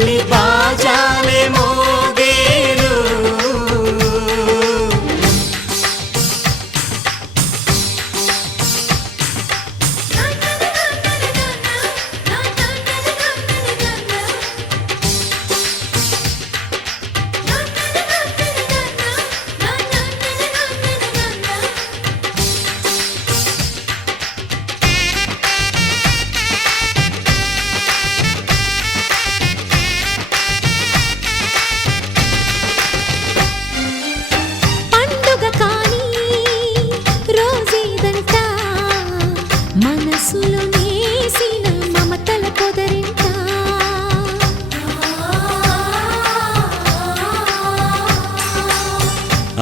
పెళ్లి బాజాలే మోగేను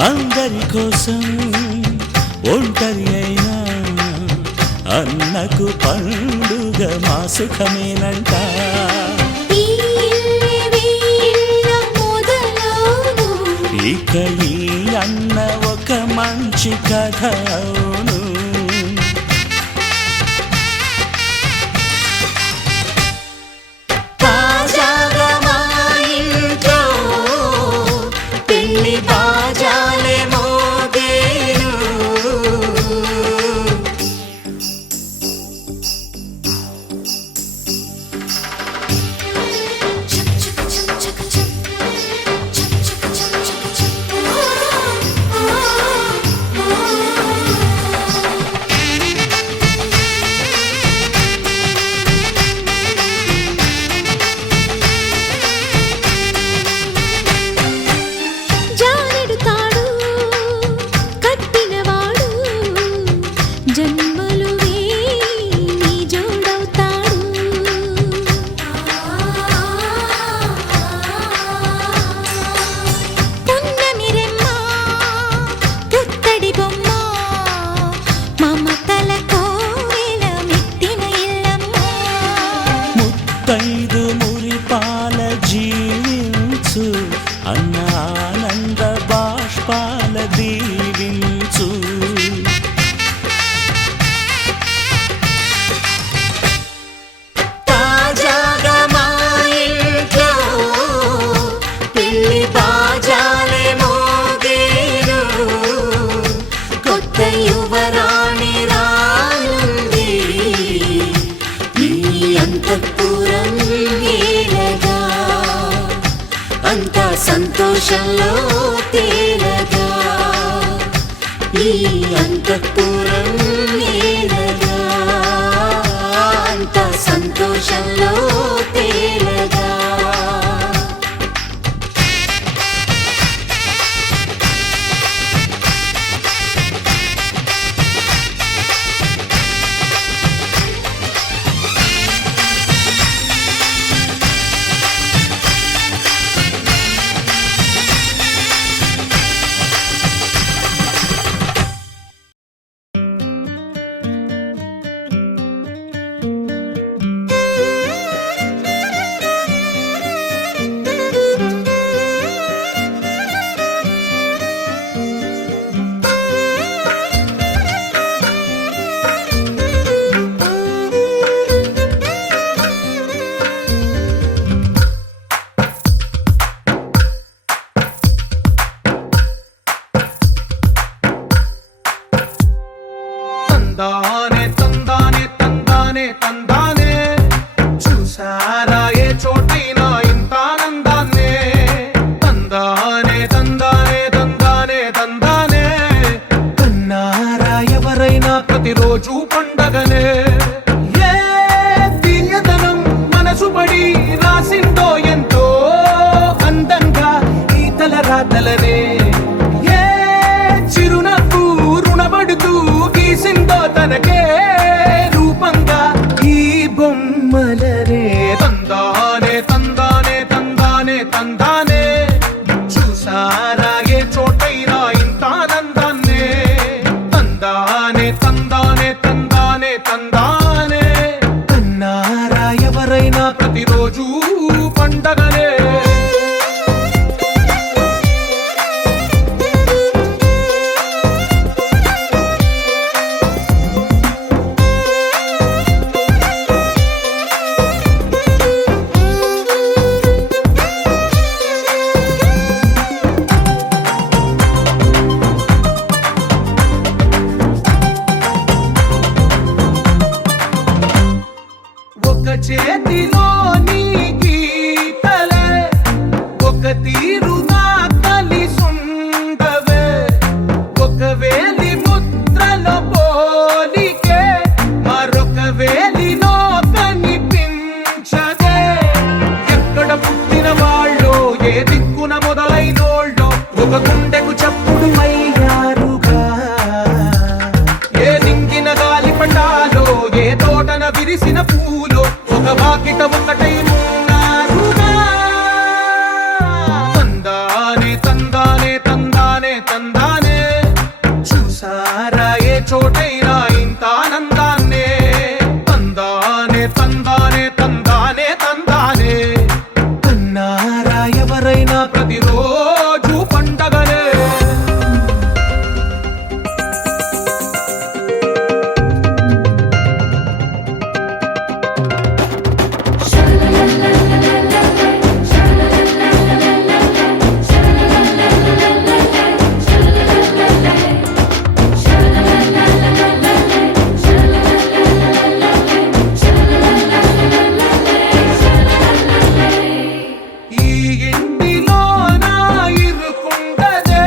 అందరి కోసం ఒంటరి అయినా అన్నకు పండుగ మా సుఖమేనంట ఇక ఈ అన్న ఒక మంచి కథ అవును తాజాగా మా ఇంట్లో పెళ్లి బాజాలే మోగేను ముత్తైదు మురిపాల జీవించు అన్న ఆనంద బాష్పాల దీవించు తాజాగా మా ఇంట్లో పెళ్లి బాజాలే మోగేను కొత్త యువరాణి రానుంది ఈ అంతఃపురం ఏలగా అంతా సంతోషంలో తేలగా ఈ అంతఃపురం ఏలగా అంతా సంతోషంలో తేలగా తందానే తందానే తందానే తందానే చూసారా ఏ చోటైనా ఇంత ఆనందాన్నే తందానే తందానే తందానే తందానే కన్నారా ఎవరైనా ప్రతిరోజు పండగనే ఏ తీయదనం మనసు పడి రాసిందో ఎంతో అందంగా ఈ తలరాతలనే ఏ చిరునవ్వు రుణపడుతూ గీసిందో తనకే రూపంగా ఈ బొమ్మలనే తందానే తందానే తందానే తందానే చూసారా ఏ చోటైనా ఇంత ఆనందాన్నే తందానే తందానే తందానే తందానే కన్నారా ఎవరైనా ప్రతిరోజు పండగనే ఒక తీరుగా కలిసుండవే ఒక వేలి ముద్రలో పోలికే మరొక వేలిలో కనిపించదే ఎక్కడ పుట్టిన వాళ్ళో ఏ దిక్కున మొదలైనోళ్ళో ఒక గుండెకు చప్పుడు అయ్యారుగా ఏ దింగిన గాలి పటాలో ఏ తోటన విరిసిన పూలో ఒక వాకిట ఒకటై ఉన్నారుగా తందానే తందానే తందానే తందానే చూసారా ఏ చోటైనా ఇంత ఆనందాన్నే తందానే తందానే తందానే తందానే కన్నారా ఎవరైనా ప్రతిరోజు పండగనే ఈ ఇంటిలో నా ఇరుకుండదే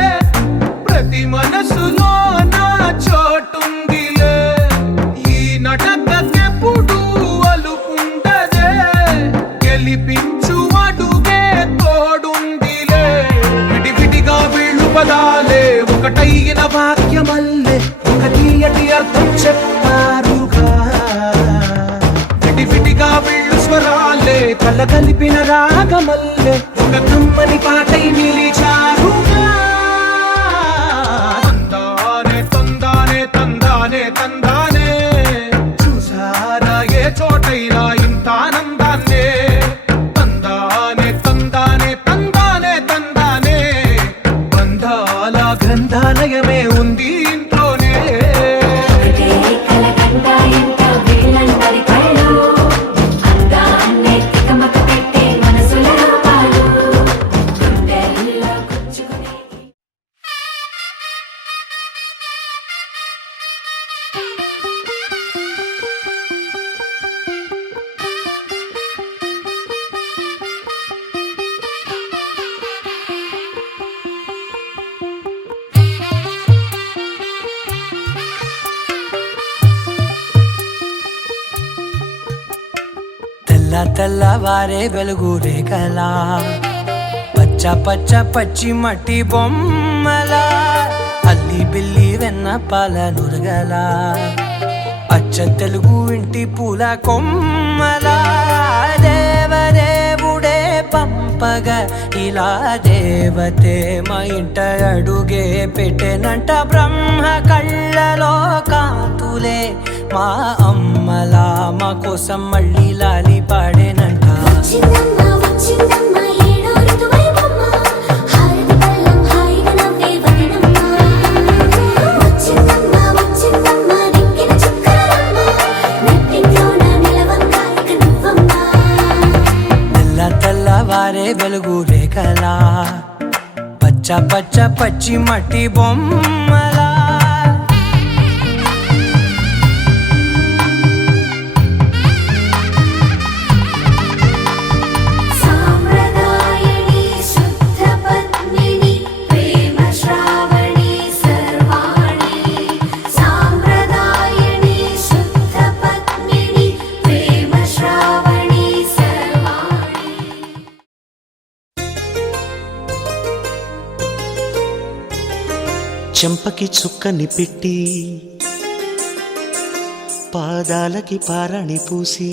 ప్రతి మనసులో నా చోటుందిలే ఈ నటకెప్పుడు అలుకుండదే గెలిపించు అడుగే తోడుందిలే విడివిడిగా వీళ్ళు పదాలే ఒకటైన వాక్యమల్లే ఒక తీయటి అర్థం చెప్పారుగా విడివిడిగా వీళ్ళు స్వరాలే కల కలిపిన రాగమల్లే ఒక కమ్మని పాటై నిలిచారుగా తందానే తందానే తందానే తందానే చూసారా ఏ చోటైనా ఇంత ఆనందాన్నే తందానే తందానే తందానే తందానే బంధాల గ్రంథాలయమే ఉంది ఇంట్లోనే ఒకటే కలగంట ఇంత వీళ్ళందరి కళ్ళు అందాన్నే తికమక పెట్టే మనసుల రూపాలు గుండెల్లో గుచ్చుకునే తెల్ల తెల్లవారే వెలుగు రేఖలా పచ్చ పచ్చ పచ్చి మట్టి బొమ్మలా అల్లి బిల్లి వెన్న పాల నురగలా అచ్చ తెలుగు ఇంటి పూల కొమ్మలా దేవదేవుడే పంపగా ఇలా దేవతే మా ఇంట అడుగే పెట్టెనంట బ్రహ్మ కళ్ళలో కాంతులే మా అమ్మలా మా కోసం మళ్ళీ లాలి పాడేనంట వచ్చిందమ్మ ఏడో ఋతువైవమ్మ హారతి పళ్ళం హాయిగా నవ్వే వదినమ్మ వచ్చిందమ్మ నెక్కిన చుక్కలమ్మ నెట్టింట్లోన నిలవంగా ఇక నువ్వమ్మ తెల్ల తెల్లవారే వెలుగు రేఖలా పచ్చ పచ్చ పచ్చి మట్టి బొమ్మలా సాంప్రదాయని శుద్ధ పద్మిని ప్రేమ శ్రావణి సర్వాణి సాంప్రదాయని శుద్ధ పద్మిని ప్రేమ శ్రావణి సర్వాణి చెంపకి చుక్కని పెట్టి పాదాలకి పారణి పూసి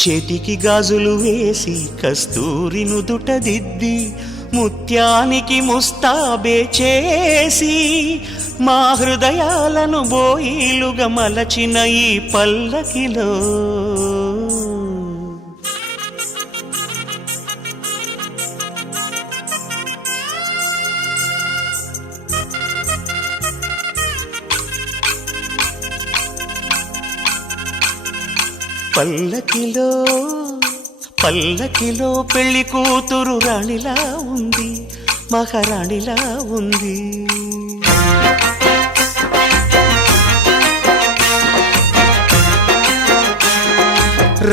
చేతికి గాజులు వేసి కస్తూరి నుదుట దిద్ది ముత్యానికి ముస్తాబే చేసి మా హృదయాలను బోయిలుగా మలచిన ఈ పల్లకిలో పల్లకిలో పల్లకిలో పెళ్లి కూతురు రాణిలా ఉంది, మహారాణిలా ఉంది.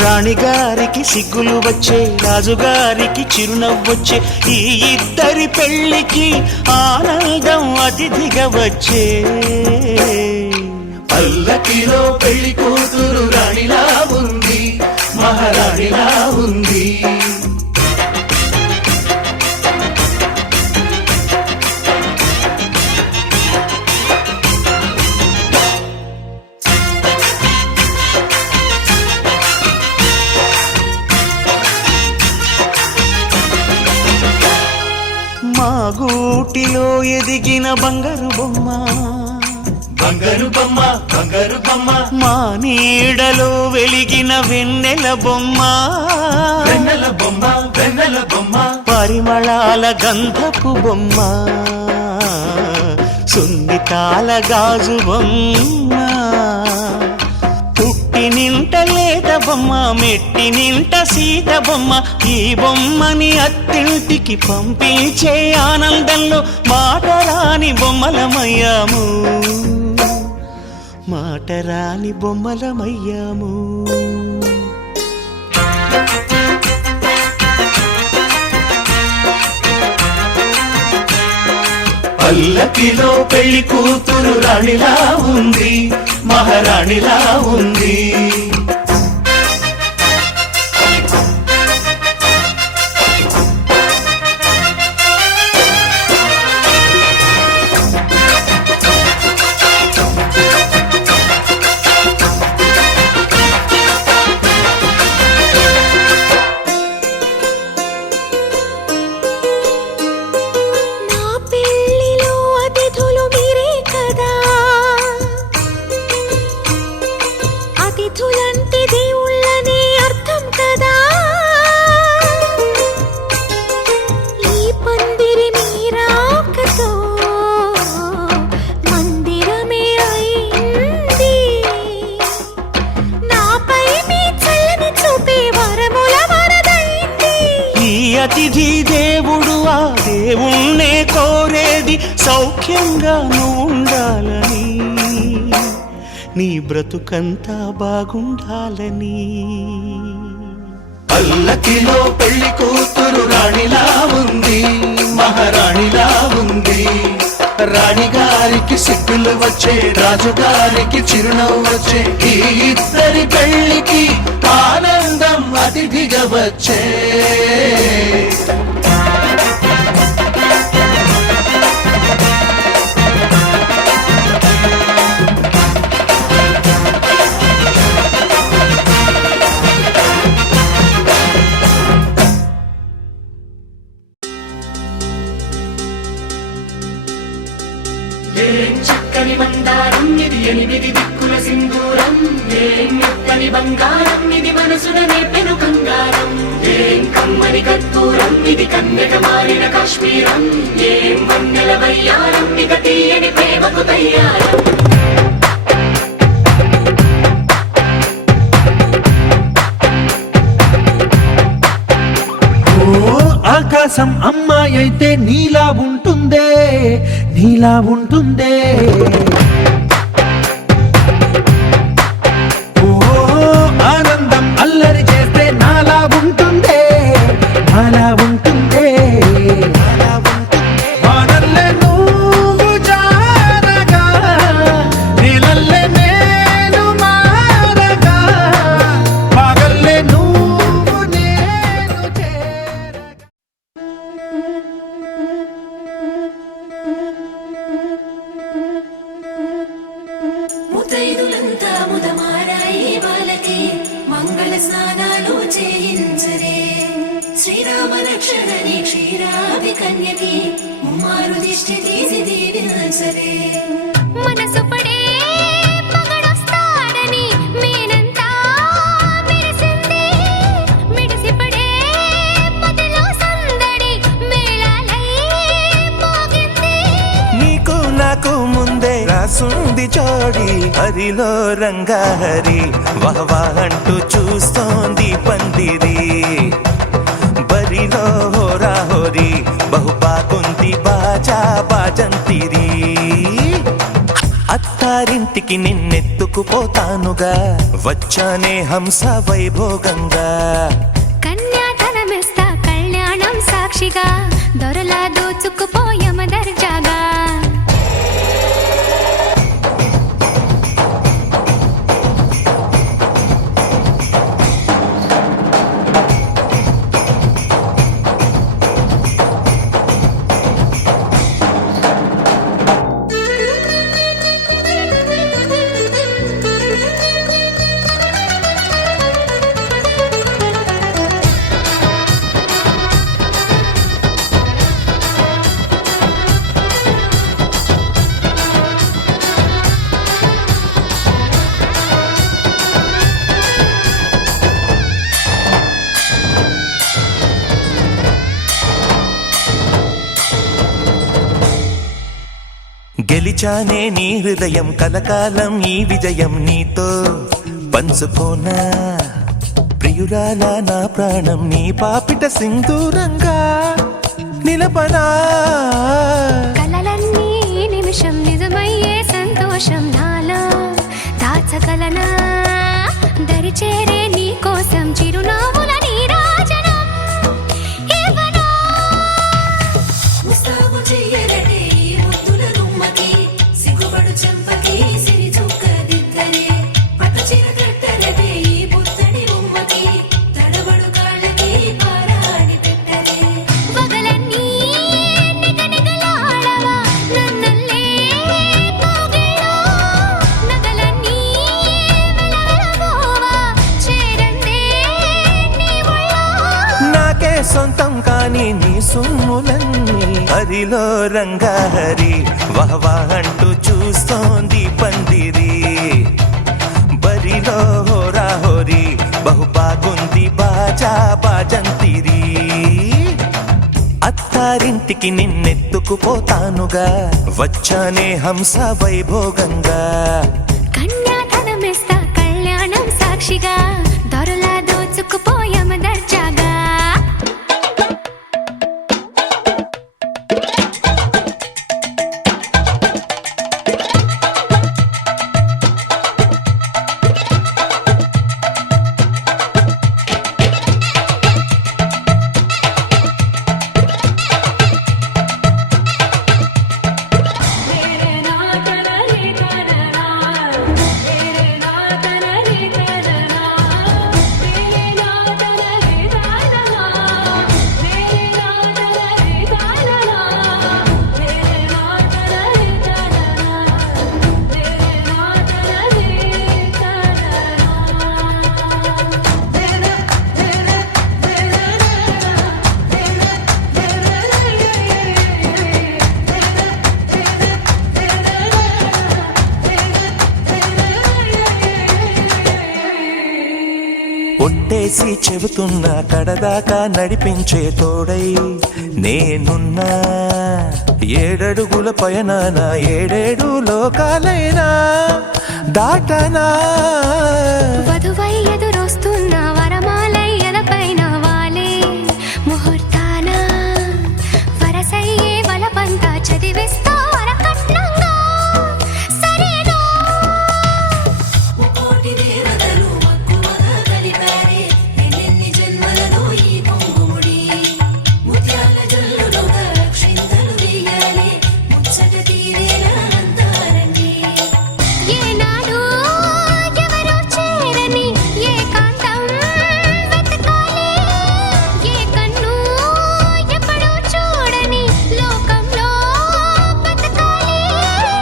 రాణిగారికి సిగ్గులు వచ్చే, రాజుగారికి చిరునవ్వొచ్చే, ఈ ఇద్దరి పెళ్లికి ఆనందం అతిథిగా వచ్చే. పల్లకిలో పెళ్లి కూతురు రాణిలా ఉంది, మహారాణిలా ఉంది. మా గూటిలో ఎదిగిన బంగారు బొమ్మ, బంగారు బొమ్మ, బంగారు బొమ్మ, మా నీడలో వెలిగిన వెన్నెల బొమ్మ, వెన్నెల బొమ్మ, వెన్నెల బొమ్మ, పరిమళాల గంధపు బొమ్మ, సున్నితాల గాజు బొమ్మ, పుట్టి నింట లేత బొమ్మ, మెట్టి నింట సీత బొమ్మ. ఈ బొమ్మని అత్తింటికి పంపించే ఆనందంలో మాటరాని బొమ్మలమయ్యాము, మాటరాని బొమ్మలమయ్యాము. పల్లకిలో పెళ్లి కూతురు రాణిలా ఉంది, మహారాణిలా ఉంది. నా పెళ్లిలో అతిథులు మీరే కదా, అతిథులంటే దేవుళ్ళనే అర్థం కదా. ఈ పందిరి మీరాకతో మందిరమే అయింది. నాపై మీ చల్లని చూపే వరముల వరదైంది. ఈ అతిథి దేవుడు ఆ దేవుణ్ణే కోరేది సౌఖ్యంగా నువ్వు ఉండాలని, నీ బ్రతుకంతా బాగుండాలని. పల్లకిలో పెళ్లి కూతురు రాణిలా ఉంది, మహారాణిలా ఉంది. రాణిగారికి సిగ్గులు వచ్చే, రాజుగారికి చిరునవ్వు వచ్చే, ఈ ఇద్దరి పెళ్లికి ఆనందం అతిథిగా వచ్చే. ఏం చక్కని మందారం ఇది, ఎనిమిది దిక్కుల సింధూరం. ఏం మెత్తని బంగారం ఇది, మనసున నేర్పెను కంగారం. ఏం కమ్మని కర్పూరం ఇది, కన్యక మారిన కాశ్మీరం. ఏం వన్నెల వయ్యారం ఇక తీయని ప్రేమకు తయ్యారం. ఆకాశం అమ్మాయి అయితే నీలా ఉంటుందే, నీలా ఉంటుందే. ఓ ఆనందం అల్లరి చేస్తే నాలా ఉంటుందే, నాలా ఉంటుందే. వానల్లే నువ్వు జారగా, నీలల్లే నేను మారగా, పగల్లే నువ్వు నేను చేరగా. ముతైదులంతా ముదమారాయి వాళ్ళకి మంగళ స్నానాలు చేయించరే. శ్రీరామ రక్షణని క్షీరాభి కన్యకి ముమ్మారు దిష్టి తీసి దీవించరే. మనసు పడే మగడొస్తాడని మేనంతా మెరిసింది. మిడిసి పడే పదిలో సందడి మేళాలై మోగింది. నీకు నాకు ముందే రాసుంది జోడి, హరిలో రంగాహరి వహవా అంటూ చూస్తోంది పందిరి. బరిలో హోరా హోరి బహు బాగుంది బాజా బాజంతిరి. అత్తారింటికి నిన్నెత్తుకు నిన్నెత్తుకుపోతానుగా వచ్చానే హంస వైభోగంగా కన్యాధనమిస్తా కళ్యాణం సాక్షిగా దొరలా దోచుకుపోయమ దర్జాగా గెలిచానే నీ హృదయం కలకాలం ఈ విజయం నీతో పంచుకోనా ప్రియురాల నా ప్రాణం నీ పాపిట సింధూరంగా నిలపనా కలలన్నీ నిమిషం నిజమయ్యే సంతోషం నాలో దాచగలనా దరిచేరే నీ కోసం చిరునవ్వుల నీరాజనం ఇవ్వనా ముస్తాబు చెయ్యరటే ఈ ముద్దుల గుమ్మకి సిగ్గుపడు చెంపకి సిరి చుక్కదిద్దరే పట్టు చీర కట్టరటే ఈ బుత్తడి ఉమ్మకి తడబడు కాళ్ళకి పారాడి పెట్టరే పగలన్నీ నిగనిగలాడవా నన్నల్లే కోగిలో నగలన్నీ వెలవెలబోవా చేరందే నీ ఒళ్ళో నాకే సొంతం కాని నీ సొమ్ములన్నీ హరిలో రంగాహరి వహవా అంటూ చూస్తోంది పందిరి బరిలో హోరా హోరి బహు బాగుంది బాజా బాజంతిరి అత్తారింటికి నిన్నెత్తుకుపోతానుగా వచ్చానే హంస వైభోగంగా కన్యాధనమిస్తా కళ్యాణం సాక్షిగా దొరలా దోచుకుపోయమ దర్జాగా ఒట్టేసి చెబుతున్నా కడదాకా నడిపించే తోడై నేనున్నా ఏడడుగుల పయనాన ఏడేడు లోకాలైనా దాటనా వధువై ఎదురొస్తున్న వరమాలై ఎదపైన వాలే ముహూర్తాన వరసయ్యే వలపంతా చదివిస్తా వరకట్నంగా సరేనా ముకోటి దేవతలు మక్కువగా కలిపారే ఎన్నెన్ని జన్మలలో ఈ పొంగుముడి ముత్యాల జల్లులుగా అక్షింతలు వేయాలి ముచ్చట తీరేలా అంతారండి ఏనాడు ఎవరో చేరని ఏకాంతం వెతకాలి ఏ కన్ను ఎప్పుడూ చూడని లోకంలో బతకాలి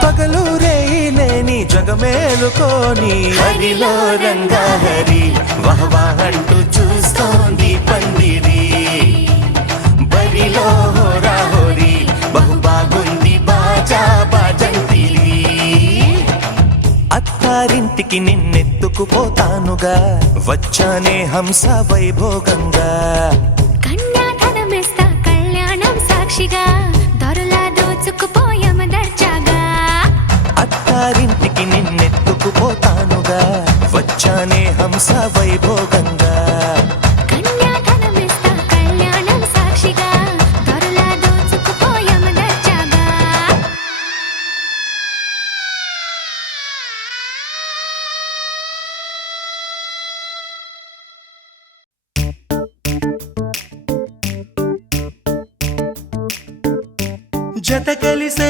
పగలు రేయిలేని జగమేలుకోని హరిలో రంగాహరి వహవా అంటూ చూస్తోంది పందిరి బరిలో హోరా హోరి బహు బాగుంది బాజా బాజంతిరి అత్తారింటికి నిన్నెత్తుకుపోతానుగా వచ్చానే హంస వైభోగంగా కన్యాధనమిస్తా కళ్యాణం సాక్షిగా దొరలా దోచుకుపోయమ దర్జాగా అత్తారింటికి నిన్నెత్తుకుపోతానుగా వచ్చానే హంస వైభోగంగా కన్యాధనమిస్తా కళ్యాణం సాక్షిగా దొరలా దోచుకుపోయమ దర్జాగా జత కలిసే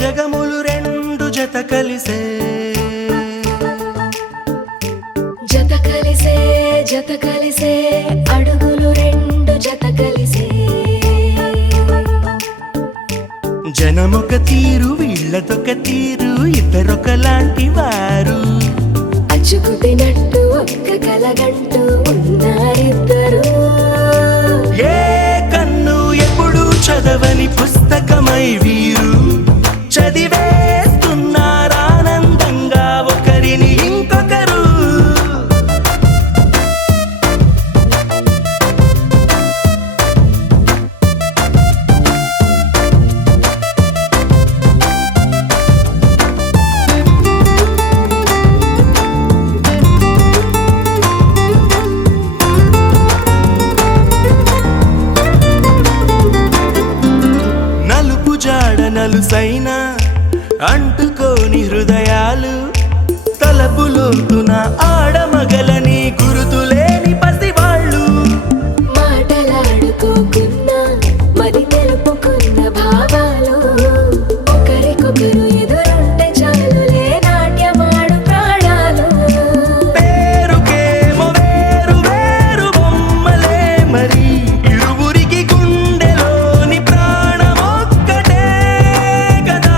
జగములు రెండు జత కలిసే జత కలిసే అడుగులు రెండు జత కలిసే జనమొక తీరు వీళ్ళదొక తీరు ఇద్దరొకలాంటి వారు అచ్చుకు తినట్టు ఒక్క కలగంటూ ఉన్నారిద్దరు ఏ కన్ను ఎప్పుడు చదవని పుస్తకమై వీరు చదివేస్తున్నారానందంగా ఒకరిని ఇంకొకరు నలుసైనా అంటుకోని హృదయాలు తలపులోతున ఆడమగలని గురుతులేని పసివాళ్ళు మాటలాడుకోకున్నా మరి తెలుపుకున్న భావాలు ఒకరికొకరు ఎదురుంటే చాలులే నాట్యమాడు ప్రాణాలు పేరుకేమో వేరు వేరు బొమ్మలే మరి ఇరువురికి గుండెలోని ప్రాణమొక్కటే కదా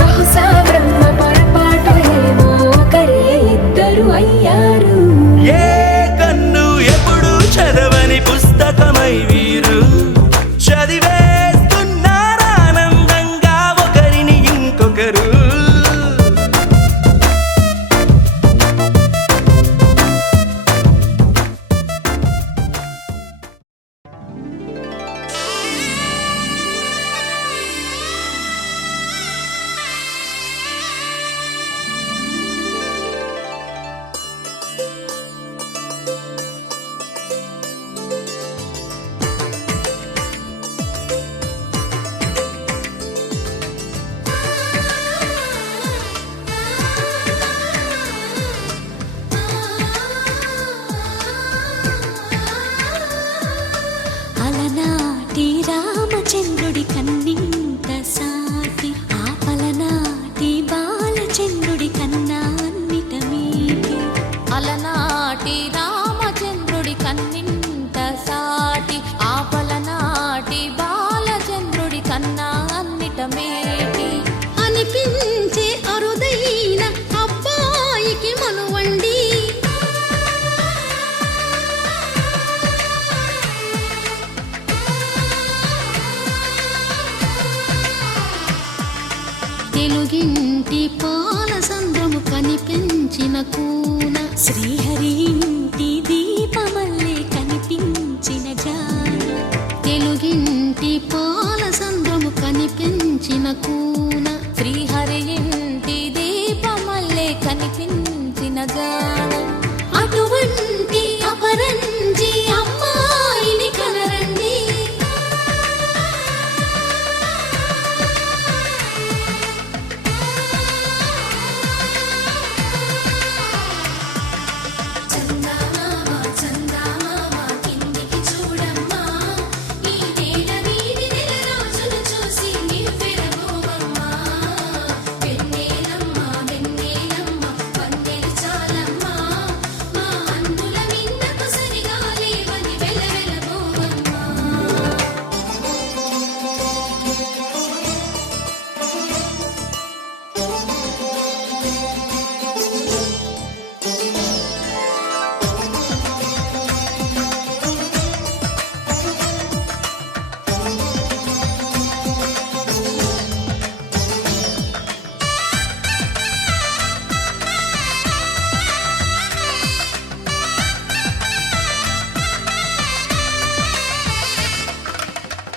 బహుశా బ్రహ్మ పొరపాటు ఏమో ఒకరే ఇద్దరు అయ్యారు ఏ కన్ను ఎప్పుడు చదవని పుస్తకమై వీరు చదివేస్తున్నారానందంగా ఒకరిని ఇంకొకరు అలనాటి రామచంద్రుడి కన్నింత సాటి ఆపలనాటి బాలచంద్రుడి కన్నా అన్నిట మీటి అలనాటి రామచంద్రుడి కన్నింత సాటి ఆపలనాటి బాలచంద్రుడి కన్నా అన్నిట మేటి అనిపించే అరుదైన అబ్బాయికి మనువండి తెలుగింటి పాలసంద్రము కనిపించిన కూన శ్రీహరి ఇంటి దీపమల్లే కనిపించిన జాన తెలుగింటి పాలసంద్రము కనిపించిన కూన శ్రీహరి ఇంటి దీపమల్లే కనిపించిన జాడ అటువంటి అపరంజి అమ్మాయిని కనరండి చందమామ కిందికి చూడమ్మా ఈ నేల వీడి నెల రోజులు చూసి నివ్వెరబోవమ్మా వెన్నెలమ్మ వన్నెలు చాలమ్మా మా అన్నుల మిన్నకు సరిగా లేవని వెలవెలబోవమ్మా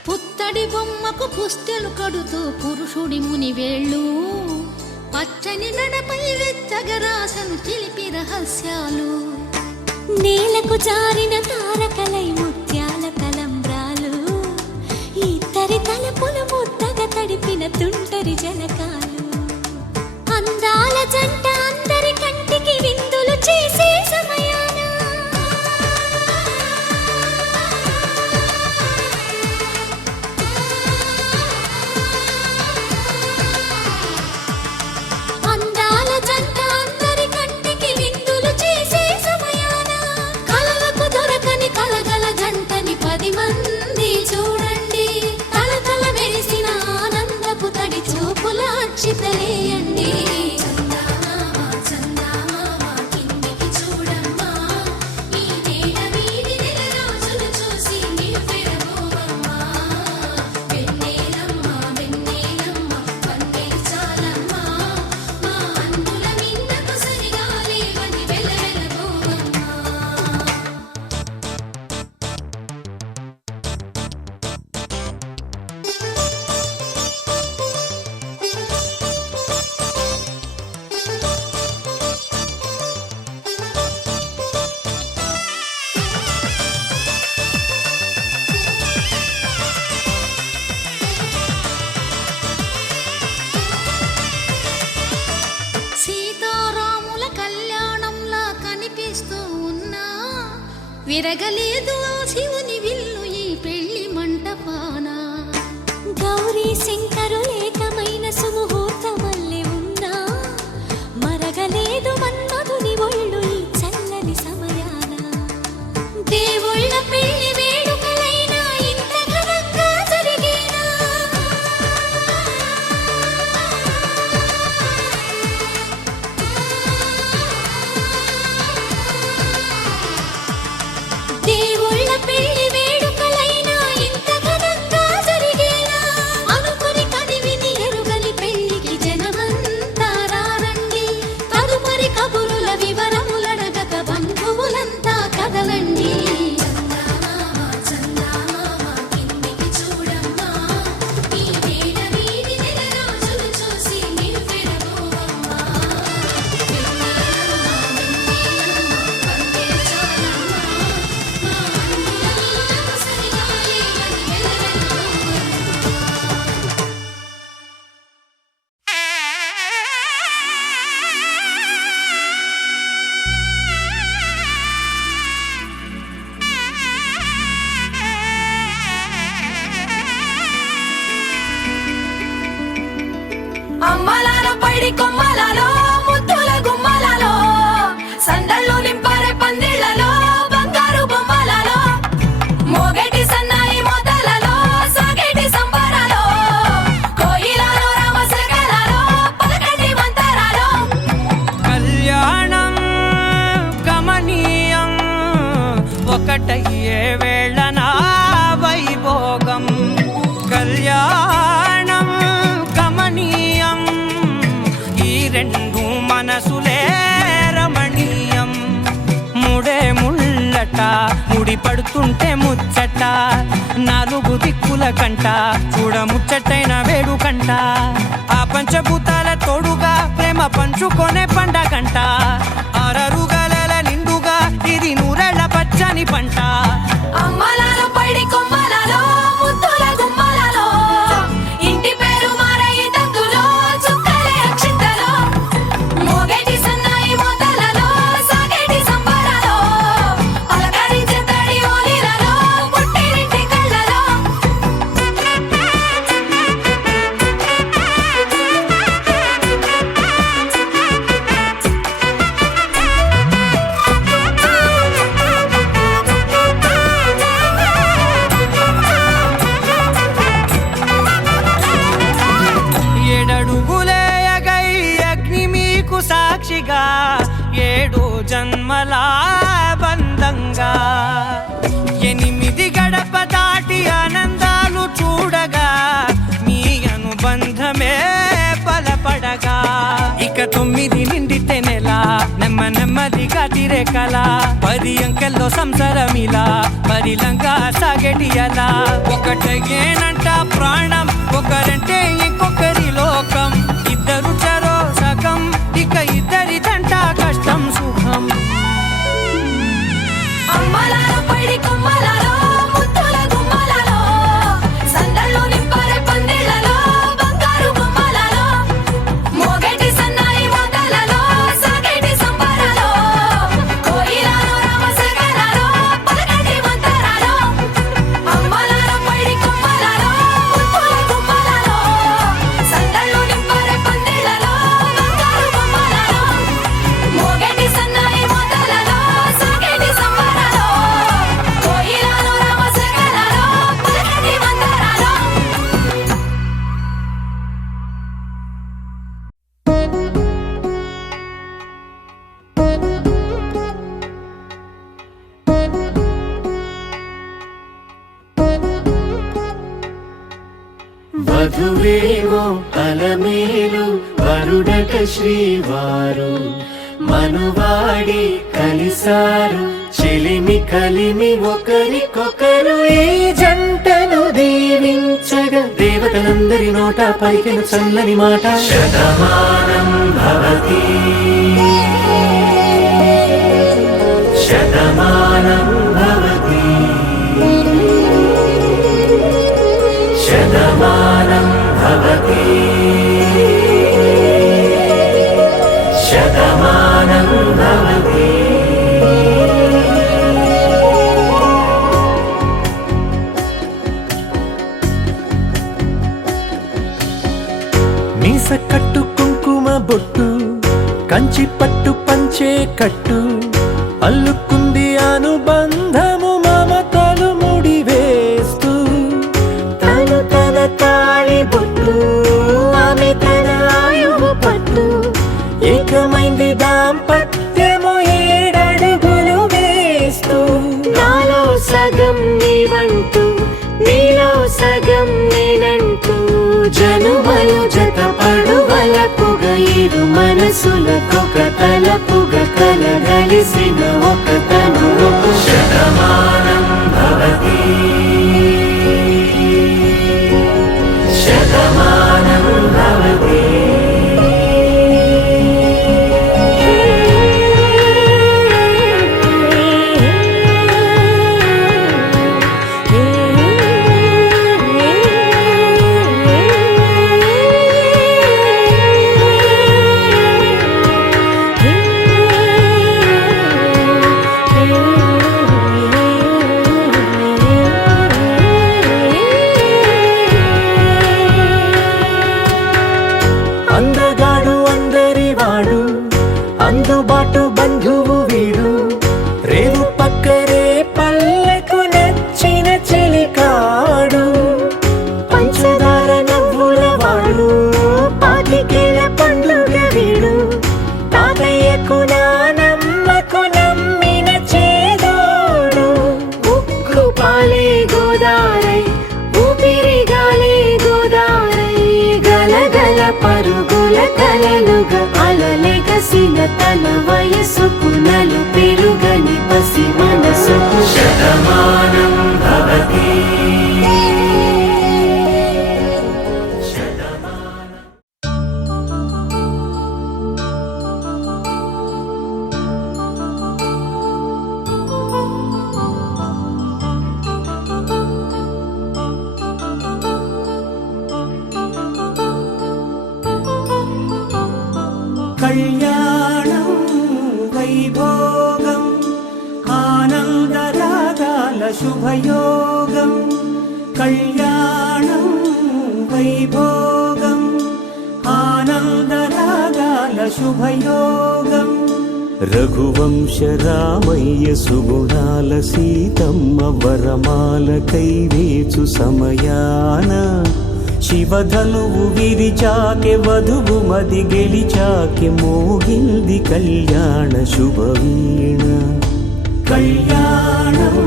పుత్తడి బొమ్మకు పుస్తెలు కడుతూ పురుషుడి ముని వేళ్ళు పచ్చని నడపై వెచ్చగరాసను చిలిపి రహస్యాలు నేలకు జారిన తారకలై ముత్యాల తలంబ్రాలు ఇద్దరి తలపులు ముద్దగా తడిపిన తుంటరి జలకాలు అందాల జంట అందరి కంటికి విందులు చేసే సమయాన మెరగలేదు ఆ శివుని విల్లు ఈ పెళ్లి మంటపాన. గౌరీ శంకరు ఏకమైన సుముహూర్తమల్లె ఉన్నా మరగలేదు మన్మధుని ఒళ్ళు ఈ చల్లని సమయాన. దేవుళ్ళ పెళ్లి వేడుకలైనా ఇంత ఘనంగా జరిగేనా? దేవుళ్ళ పెళ్లి వేడుకలైనా ఇంత ఘనంగా జరిగేనా? అనుకుని కనివిని ఎరుగని పెళ్లికి జనమంతా రారండి. తదుపరి కబురుల వివరములడగక బంధువులంతా కదలండి. చందమామ చందమామ కిందికి చూడమ్మా, ఈ వేడ వీధి నెలరాజులు చూసి నివ్వెరబోవమ్మా. అమ్మలాలో పైడి కొమ్మలలో ముద్దుల గుమ్మలలో సందళ్ళు నింపారే పందిళ్లలో బంగారు బొమ్మలలో మోగేటి సన్నాయి మోతలలో సాగేటి సంబరాలో కోయిలలో రామశకలలో పలకటి మంతరాలో. కళ్యాణం గమనీయం ఒకటయ్యే వేళన వైభోగం. కళ్యాణం గమనీయం ఈ రెండు మనసులే రమణీయం. ముడే ముళ్ళట ముడి పడుతుంటే ముచ్చట, నాలుగు దిక్కుల కంట చూడ ముచ్చటైన వేడుకంట. ఆ పంచభూతాల తోడుగా ప్రేమ పంచుకొనే పండగంట. అరరుగల నిండుగా ఇది నూరెళ్ళ పచ్చని పంట. అమ్మలాలో పైడి కొమ్మలలో ముద్దుల గుమ్మలలో ఇంటి పేరు మారయి తందులో చుక్కలే అక్షింతలో మోగేటి సన్నాయి మోతలలో సాగేటి సంబరాలో పలకరించే తడి ఓలిలలో పుట్టినింటి కళ్ళలో. ఏడడుగులేయగై అగ్ని మీకు సాక్షిగా, ఏడు జన్మల బంధంగా. 8 గడప దాటి ఆనందాలు చూడగా మీ అనుబంధమే బలపడగా. ఇక 9 నిండితే నెల నెమ్మదిగా తిరే కల. 10 అంకెల్లో సంసారమిలా పరిలంగా సాగేటి అలా. ఒకటేనంట ప్రాణం ఒకరంటే ఇంకొకరి లోకం. ఇద్దరు చరో సగం ఇక ఇద్దరిదంట కష్టం సుఖం. అమ్మలాలో పైడి కొమ్మలలో ముద్దుల గుమ్మలలో సందళ్ళు నింపారే పందిళ్లలో బంగారు బొమ్మలలో మోగేటి సన్నాయి మోతలలో సాగేటి సంబరాలో కోయిలలో రామశకలలో పలకటి మంతరాలో. అమ్మలాలో పైడి కొమ్మలలో ముద్దుల గుమ్మలలో సందళ్ళు నింపారే పందిళ్లలో బంగారు బొమ్మలలో మోగేటి సన్నాయి మోతలలో సాగేటి సంబరాలో కోయిలలో రామశకలలో పలకటి మంతరాలో. వధువేమో అలమేలు వరుడట శ్రీవారు మనువాడి కలిసారు చెలిమి కలిమి ఒకరికొకరు. ఈ జంటను దీవించగా దేవతలందరి నోట పలికిన చల్లని మాట శతమానం భవతి శతమానం భవతి శతమానం భవతి శతమానం భవతి కంచి పట్టు పంచే కట్టు అల్లుకుంది అనుబంధము మమతలు ముడివేస్తూ తను తన తాళి బొట్టు ఆమె తన ఆయువు పట్టు ఏకమైంది దాంపత్యము 7 అడుగులు వేస్తూ నాలో సగం నీవంటూ నీలో సగం నేనంటూ జనుమలు జతపడువలపుగ ఇరు మనసులకొక తలపుగ కలగలిసిన ఒక తను శతమానం భవతి శతమానం భవతి అందగాడు అందరివాడు అందుబాటు బంధువు వీడు రేవు పక్కరే పల్లెకు నచ్చిన చెలికాడు పంచదార నవ్వుల వాడు పాతికేల పండుగ వీడు తాతయ్యకు నానమ్మకు నమ్మిన చేదోడు ఉక్కు పాలే గోదారై ఊపిరి గాలే గోదారై గలగల పరుగుల కలలుగా అలలెగసిన తన వయసుకు నలు పెరుగని పసి మనసుకు శతమానం భవతి కళ్యాణం వైభోగం ఆనందరాగాల శుభయోగం కళ్యాణం వైభోగం ఆనందరాగాల శుభయోగం రఘువంశ రామయ్య సుగుణాల సీతమ్మ వరమాల కైవేచు సమయాన శివధనువు విరిచాకె వధువు మది గెలిచాకె మోగింది కళ్యాణ శుభవీణ కళ్యాణం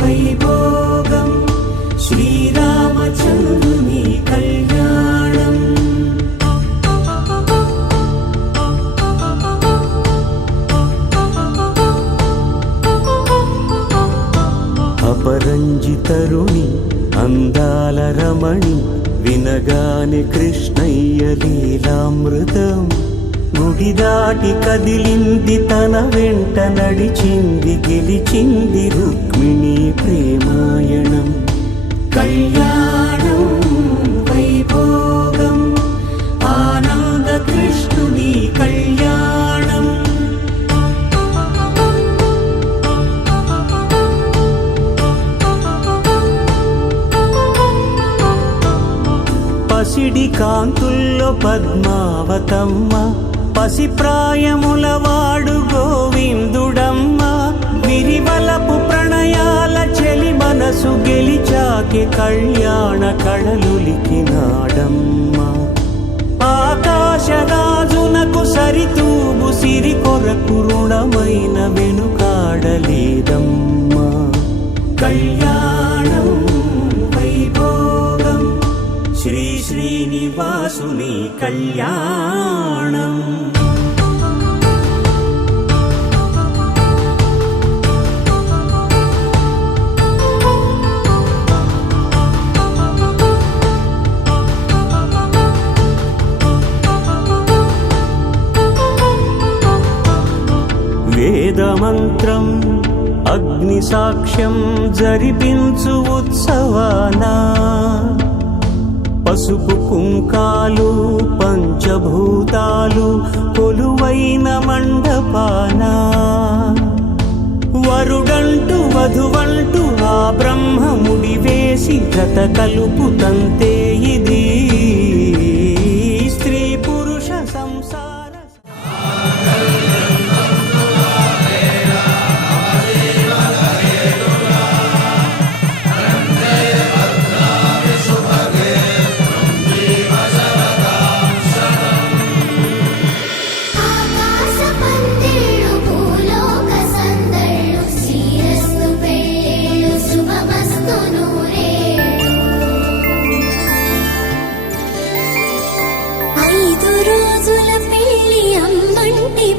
వైభోగం శ్రీరామచంద్రుని కళ్యాణం అపరంజి తరుణి అందాల రమణి వినగానే కృష్ణయ్య లీలామృతం గుడి దాటి కదిలింది తన వెంట నడిచింది గెలిచింది రుక్మిణి ప్రేమాయణం కళ్యాణం వైభోగం ఆనంద కృష్ణుని కళ్యాణం పసిడి కాంతుల్లో పద్మావతమ్మ పసిప్రాయముల వాడు గోవిందుడమ్మ విరివలపు ప్రణయాల చెలి మనసు గెలిచాకే కళ్యాణ కళలులికినాడమ్మ ఆకాశరాజునకు సరితూబు సిరి కొరకు రుణమైన వెనుకాడలేదమ్మా కళ్యాణం వైభోగం శ్రీ శ్రీనివాసుని కళ్యాణం వేదమంత్రం అగ్ని సాక్ష్యం జరిపించు ఉత్సవానా పసుపు కుంకాలు పంచభూతాలు కొలువైన మండపానా వరుడంటూ వధువంటూ ఆ బ్రహ్మముడి వేసి జత కలుపుతంతే ఇది స్త్రీ పురుష సంసార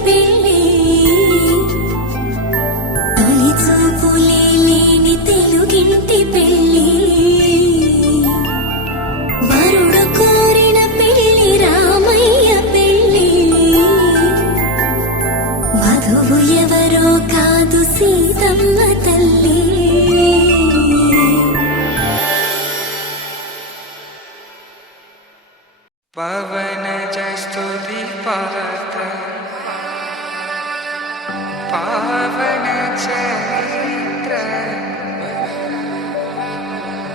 పెళ్ళి తొలి చూపులే లేని తెలుగింటి పెళ్ళి వరుడు కోరిన పెళ్ళి రామయ్య పెళ్ళి వధువు ఎవరో కాదు సీతమ్మ తల్లి పవన జస్తుతి పాత్ర పావన చరిత్ర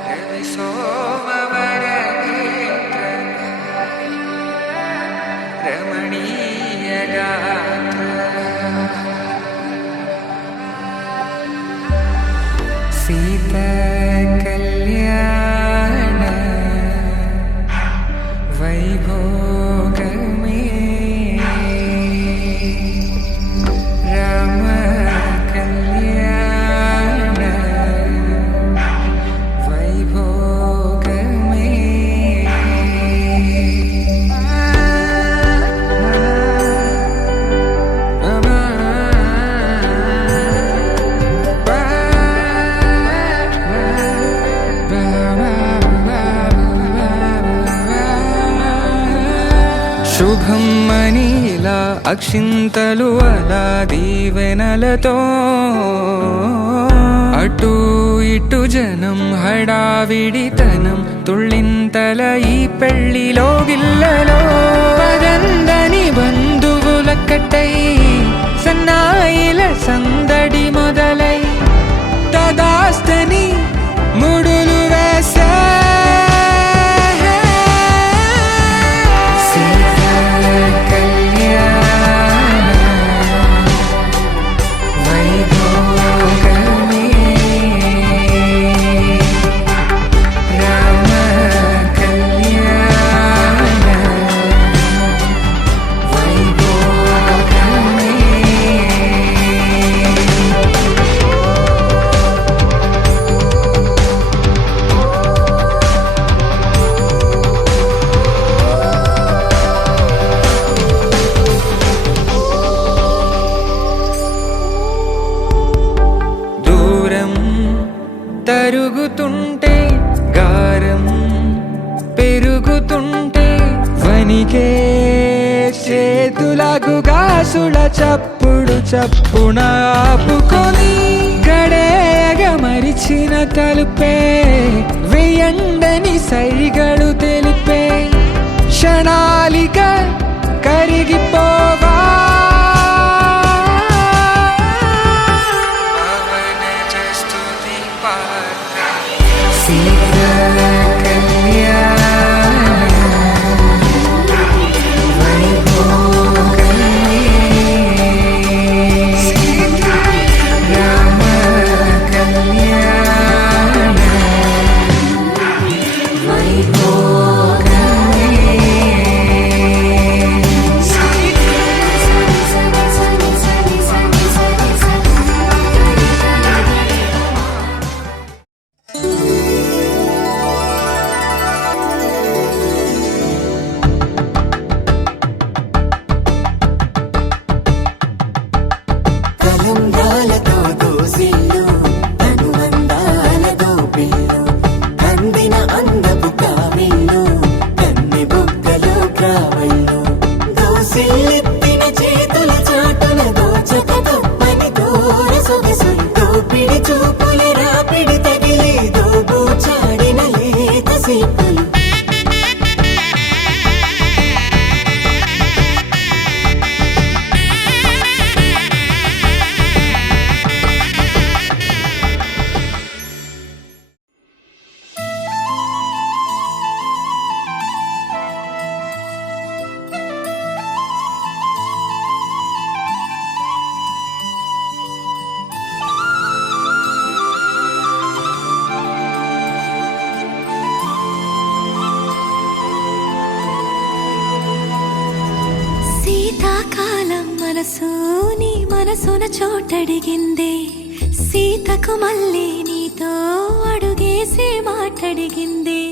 రవి సోమవర నేత్ర రమణీయ గాత్ర సీత కళ్యాణ వైభోగమే రామ కళ్యాణ వైభోగమే శుభం మనీలా అక్షింతలు అలా దీవెనలతో అటు ఇటు జనం హడావిడితనం తుళ్ళింతల ఈ పెళ్లిలో గిల్లలో పదందని బంధువులక్కటై సన్నాయిల సందడి మొదలై తదాస్తని ముడులు వేసే తరుగుతుంటే గారం పెరుగుతుంటే వనికే చేతులకు గాసుల చప్పుడు చప్పున ఆపుకొని గడేగ మరిచిన తలుపే వేయండని సైగలు తెలిపే క్షణాలిక కరిగిపోవా మనసు నీ మనసున చోటడిగిందే సీతకు మళ్ళీ నీతో అడుగేసి మాటడిగిందే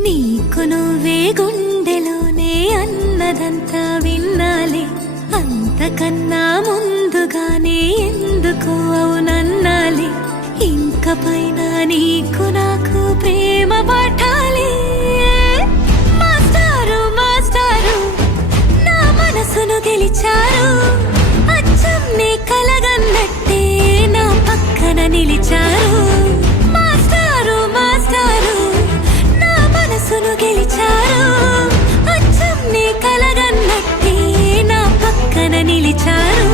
నీకు నువ్వే గుండెలోనే అన్నదంతా విన్నాలే అంత ఇంతకన్నా ముందుగానే ఎందుకు అవునన్నాలి ఇంక పైన నీకు నాకు ప్రేమ పట్టాలి మాస్టారు మాస్టారు నా మనసును గెలిచారు అచ్చం నీ కలగన్నట్టే నా పక్కన నిలిచారు మాస్టారు మాస్టారు నా మనసును గెలిచారు అచ్చం నీ కలగన్నట్టే నా పక్కన నిలిచారు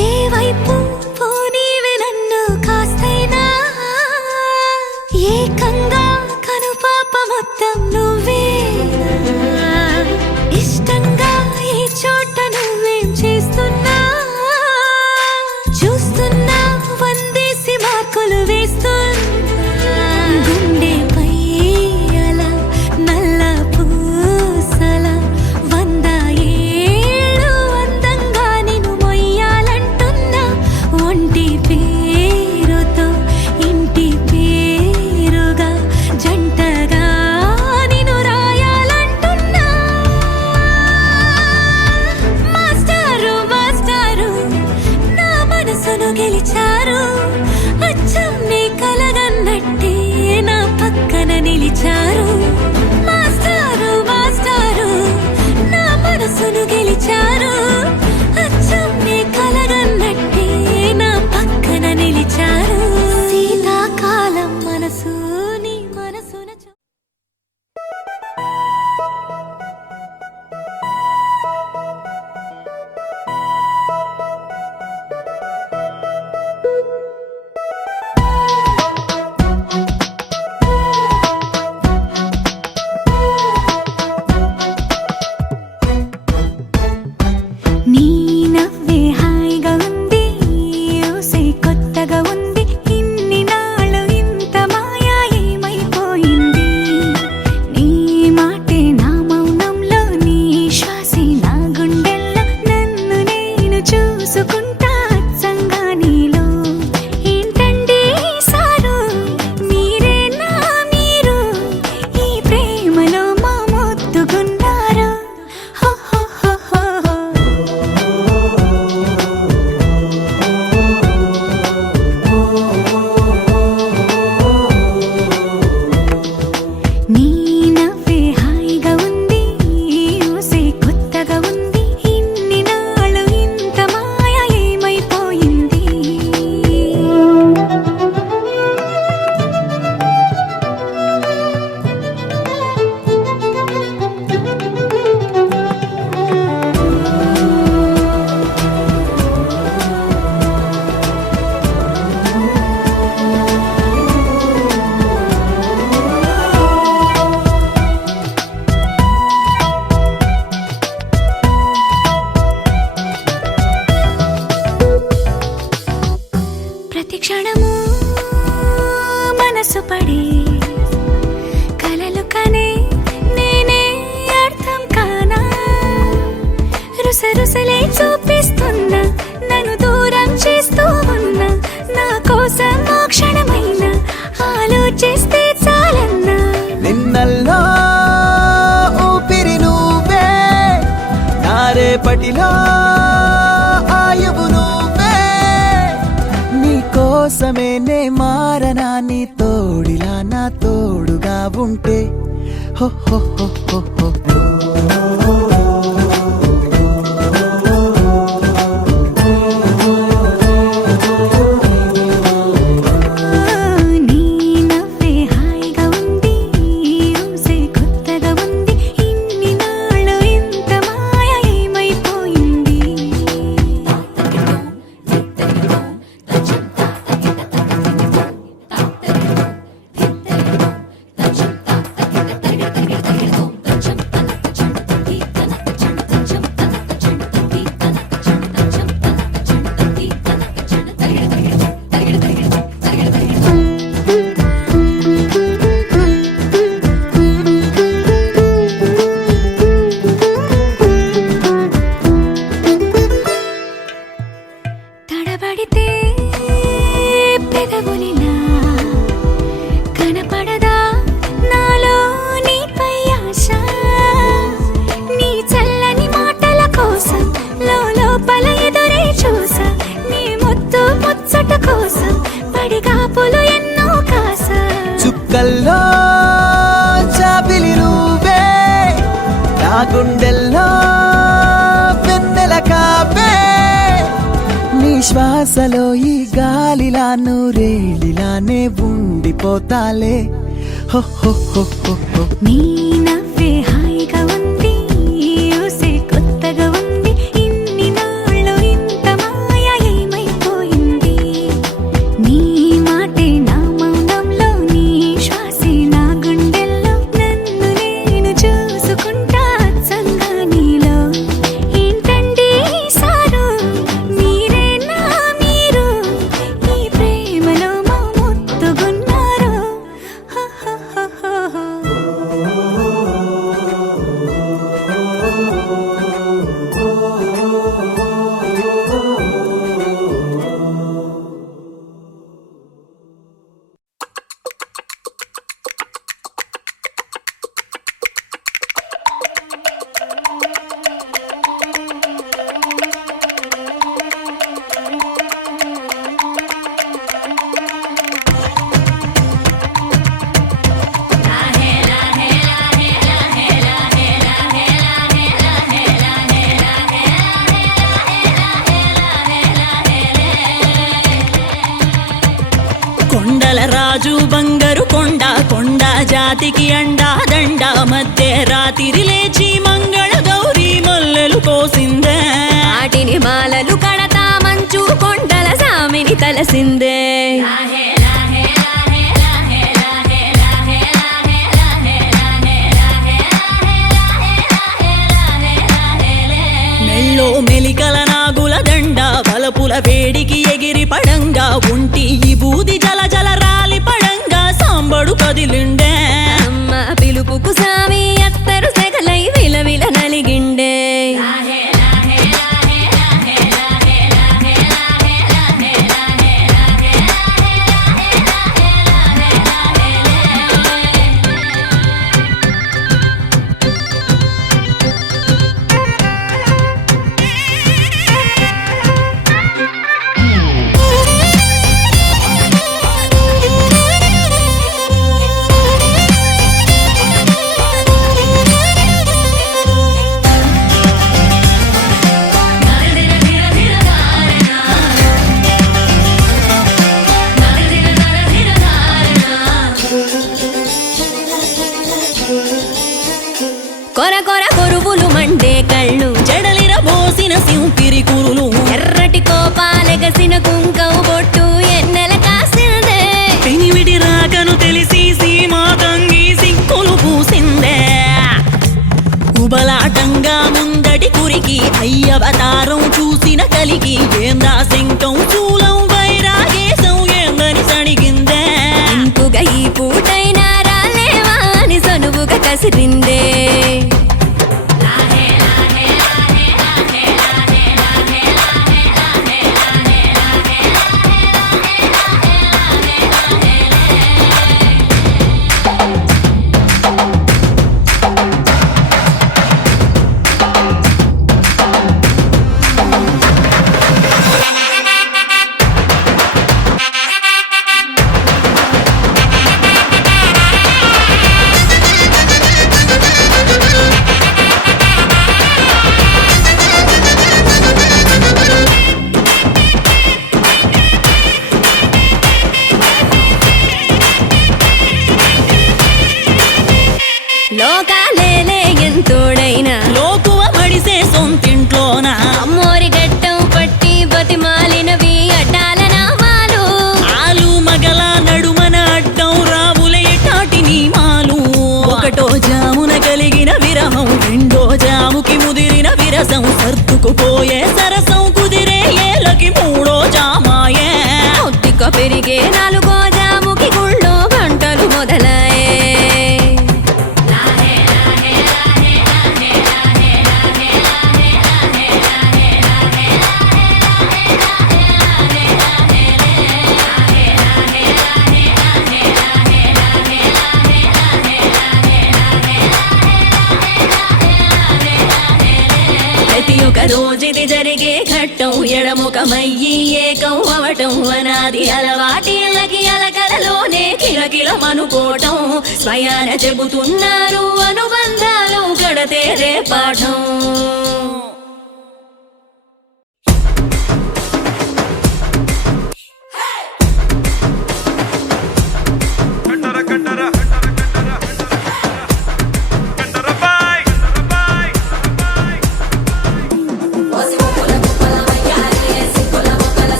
ఏ వైపు పోనీవి నన్ను కాస్తైనా ఏకంగా కనుపాప మొత్తం నువ్వే ఇష్టంగా ఏ చోట నువ్వేం చేస్తున్నా చూస్తున్నా వందేసి మార్కులు వేస్తున్నా గుండెపై అలా నల్ల పూసల 100 ఏళ్ళు అందంగా నిన్ను మొయ్యాలంటున్నా ఒంటి పేరుతో ఇంటి పేరుగా జంటగా నిన్ను రాయాలంటున్నా మాస్టారు మాస్టారు నా మనసును గెలిచారు అచ్చం నీ కలగన్నట్టే నా పక్కన నిలిచారు మాస్టారు మాస్టారు నా మనసును గెలిచారు అచ్చం నీ కలగన్నట్టే నా పక్కన నిలిచారు శీతాకాలం మనసు నీ మనసున నీ నవ్వే హాయిగా ఉంది ఊసే కొత్తగా ఉంది ఇన్ని నాళ్ళు ఇంత మాయా ఏమైపోయింది నీ మాటే నా మౌనంలో నీ శ్వాసే నా గుండెల్లో నన్ను నేను చూసుకుంటా అచ్చంగా నీలో ఏంటండి సారు మీరే నా మీరు ఈ ప్రేమలో మా మొత్తుకున్నారు హో హో హో హో హో. నీ నవ్వే హాయిగా ఉంది ఊసే కొత్తగా ఉంది ఇన్ని నాళ్ళు ఇంత మాయ ఏమైపోయింది ప్రతి క్షణము మనసు పడే కలలు కనే నేనే అర్థం కానా రుసరుసలే చూపిస్తున్నా నన్ను దూరం చేస్తూ ఉన్నా నా కోసం ఆ క్షణమైన ఆలోచిస్తే చాలన్నా నిన్నల్లో ఊపిరి నువ్వే నా రేపటిలో ఆయువు నువ్వే నీ కోసమే నే మారనా నీ తోడిలా నా తోడుగా ఉంటే హో హో హో హో హో. నీ నవ్వే హాయిగా ఉంది ఊసే కొత్తగా ఉంది ఇన్ని నాళ్ళు ఇంత మాయ ఏమైపోయింది గుండెల్లో వెన్నెల కాపే నీ శ్వాసలో ఈ గాలిలా నూరేళిలానే ఉండిపోతాలే హో హో హో హో హో. నీ నవ్వే హాయిగా ఉంది ఊసే కొత్తగా ఉంది ఇన్ని నాళ్ళు ఇంత మాయ ఏమైపోయింది నీ మాటే నా మౌనంలో నీ శ్వాసే నా గుండెల్లో నన్ను నేను చూసుకుంటా అచ్చంగా నీలో ఏంటండి సారు మీరే నా మీరు ఈ ప్రేమలో మా ముత్తుగున్నారు హ హ హ హ హ. కొండల రాజు బంగారు కొండ కొండ జాతికి అండా దండ మధ్య రాత్రి లేచి మంగళ గౌరీ మల్లెలు కోసిందే వాటిని మాలలు కడతా మంచు కొండల సామిని తలసిందే మెల్లో మెలికల నాగుల దండ బలపుల వేడికి ఎగిరి పడంగా ఒంటి ఈ బూది జల జల రాలి పడంగా సాంబడు కదిలిండే అమ్మ పిలుపుకు సామి అత్తరు సెగలై విలవిల నలిగిండే కొర కొర కొరువులు మండే కళ్ళు జడలిర బోసిన సింపిరి కురులు ఎర్రటి కోపాలెగసిన కుంకవు బొట్టు ఎన్నెల కాసిందే పెనివిడి రాకను తెలిసి సీమా తంగి సిక్కులు పూసిందే ఉబలాటంగా ముందటి కురికి అయ్యవతారం చూసిన కలిగి ఏందా శంకం చూలం వైరాగేశం ఏందని సణిగిందే ఇంపుగా ఈ పూటైనా రాలేవా అని సనువుగా కసిరిందే లోకాలేలే ఎంతోడైనా లోకువ మడిసే సొంతింట్లోన అమ్మోరి గట్టం పట్టి బతిమాలినవి అడ్డాల నామాలు ఆలు మగల నడుమన అడ్డం రావులే టాటి నీమాలు ఒకటో జామున కలిగిన విరహం రెండో జాముకి ముదిరిన విరసం సర్దుకుపోయే సరసం కుదిరే ఏలకి మూడో జామాయే ఒత్తిక పెరిగే నాలుగో జాముకి గుళ్ళో గంటలు మొదలాయే ప్రతి ఒక్క రోజుది జరిగే ఘట్టం ఎడముఖమయ్యి ఏకం అవటం అనాది అలవాటిళ్ళకి అలకలలోనే కిలకిలమనుకోవటం స్వయాన చెబుతున్నారు అనుబంధాలు గడత సంగతే రే పాఠం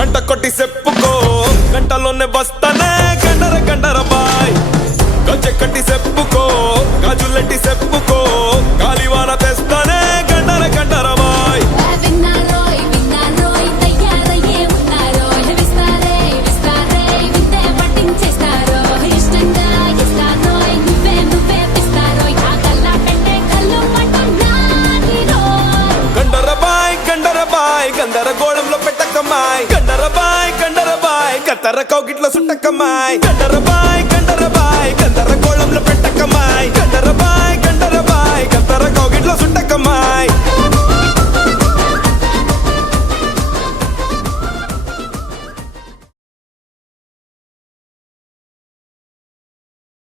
గంట కొట్టి చెప్పుకో గంటలోనే వస్తానే గండర గండర బాయ్ గజ్జె కట్టి చెప్పుకో గాజులెట్టి చెప్పుకో గాలివాన తెస్తానే గండర గండర బాయ్ గందరగోళంలో పెట్టకమ్మాయి గండర బాయ్ కత్తర కౌగిట్లో సుట్టకమ్మాయి గండర